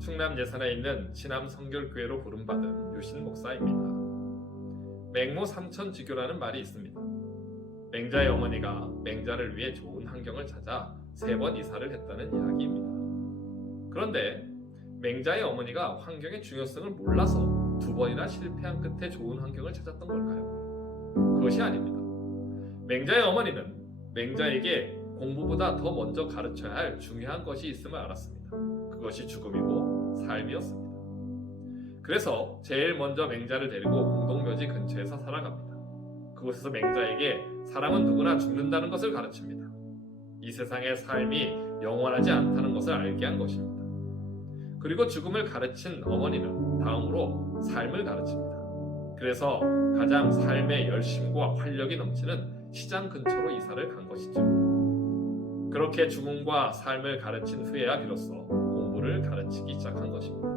충남 예산에 있는 신암 성결교회로 부름받은 유신 목사입니다. 맹모 삼천지교라는 말이 있습니다. 맹자의 어머니가 맹자를 위해 좋은 환경을 찾아 3번 이사를 했다는 이야기입니다. 그런데 맹자의 어머니가 환경의 중요성을 몰라서 2번이나 실패한 끝에 좋은 환경을 찾았던 걸까요? 그것이 아닙니다. 맹자의 어머니는 맹자에게 공부보다 더 먼저 가르쳐야 할 중요한 것이 있음을 알았습니다. 그것이 죽음이고 삶이었습니다. 그래서 제일 먼저 맹자를 데리고 공동묘지 근처에서 살아갑니다. 그곳에서 맹자에게 사람은 누구나 죽는다는 것을 가르칩니다. 이 세상의 삶이 영원하지 않다는 것을 알게 한 것입니다. 그리고 죽음을 가르친 어머니는 다음으로 삶을 가르칩니다. 그래서 가장 삶의 열심과 활력이 넘치는 시장 근처로 이사를 간 것이죠. 그렇게 죽음과 삶을 가르친 후에야 비로소 공부를 가르치기 시작한 것입니다.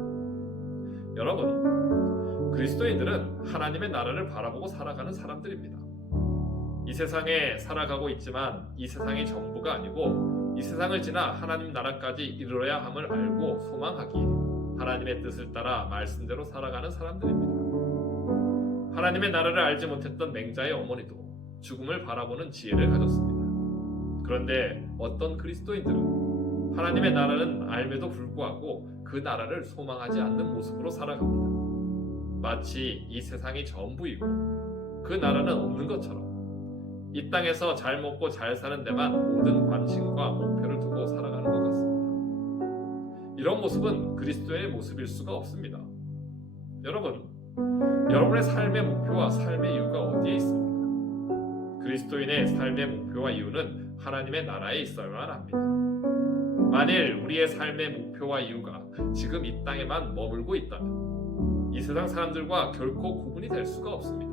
여러분, 그리스도인들은 하나님의 나라를 바라보고 살아가는 사람들입니다. 이 세상에 살아가고 있지만 이 세상이 전부가 아니고 이 세상을 지나 하나님 나라까지 이르러야 함을 알고 소망하기에 하나님의 뜻을 따라 말씀대로 살아가는 사람들입니다. 하나님의 나라를 알지 못했던 맹자의 어머니도 죽음을 바라보는 지혜를 가졌습니다. 그런데 어떤 그리스도인들은 하나님의 나라는 알매도 불구하고 그 나라를 소망하지 않는 모습으로 살아갑니다. 마치 이 세상이 전부이고 그 나라는 없는 것처럼 이 땅에서 잘 먹고 잘 사는 데만 모든 관심과 목표를 두고 살아가는 것 같습니다. 이런 모습은 그리스도의 모습일 수가 없습니다. 여러분, 여러분의 삶의 목표와 삶의 이유가 어디에 있습니까? 그리스도인의 삶의 목표와 이유는 하나님의 나라에 있어야만 합니다. 만일 우리의 삶의 목표와 이유가 지금 이 땅에만 머물고 있다면 이 세상 사람들과 결코 구분이 될 수가 없습니다.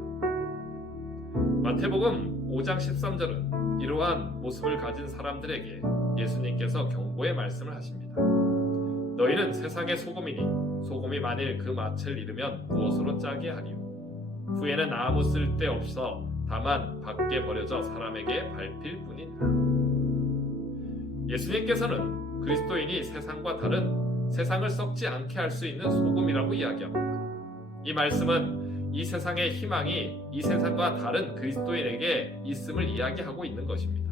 마태복음 5장 13절은 이러한 모습을 가진 사람들에게 예수님께서 경고의 말씀을 하십니다. 너희는 세상의 소금이니 소금이 만일 그 맛을 잃으면 무엇으로 짜게 하리요? 후에는 아무 쓸데 없어 다만 밖에 버려져 사람에게 밟힐 뿐이니라. 예수님께서는 그리스도인이 세상과 다른 세상을 썩지 않게 할 수 있는 소금이라고 이야기합니다. 이 말씀은 이 세상의 희망이 이 세상과 다른 그리스도인에게 있음을 이야기하고 있는 것입니다.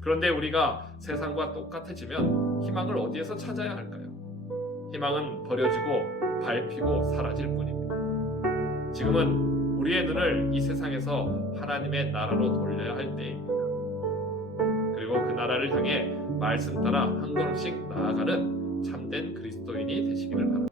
그런데 우리가 세상과 똑같아지면 희망을 어디에서 찾아야 할까요? 희망은 버려지고 밟히고 사라질 뿐입니다. 지금은 우리의 눈을 이 세상에서 하나님의 나라로 돌려야 할 때입니다. 그리고 그 나라를 향해 말씀 따라 한 걸음씩 나아가는 참된 그리스도인이 되시기를 바랍니다.